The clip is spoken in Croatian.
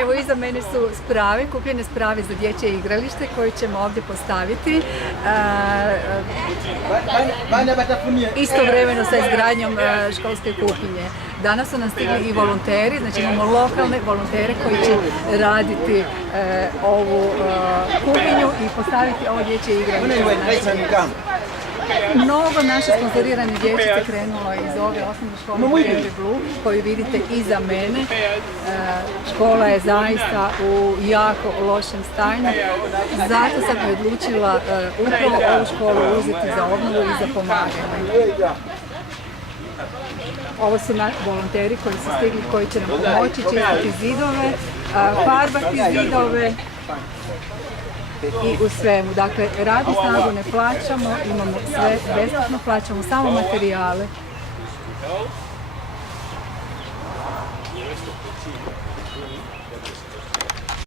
Evo iza mene su sprave, kupljene sprave za dječje igralište koje ćemo ovdje postaviti. Istovremeno sa izgradnjom školske kuhinje. Danas su nam stigli i volonteri, znači imamo lokalne volontere koji će raditi ovu kuhinju i postaviti ovo dječje igralište. Mnogo naše sponzorirane dječice krenulo iz ove osnovne škole Henry Blue koju vidite iza mene. Škola je zaista u jako lošem stanju, zato sam odlučila upravo ovu školu uzeti za obnovu i za pomaganje. Ovo su volonteri koji su stigli, koji će nam pomoći čistiti zidove, farbati zidove i u svemu. Dakle, radnu snagu ne plaćamo, imamo sve besplatno, plaćamo samo materijale.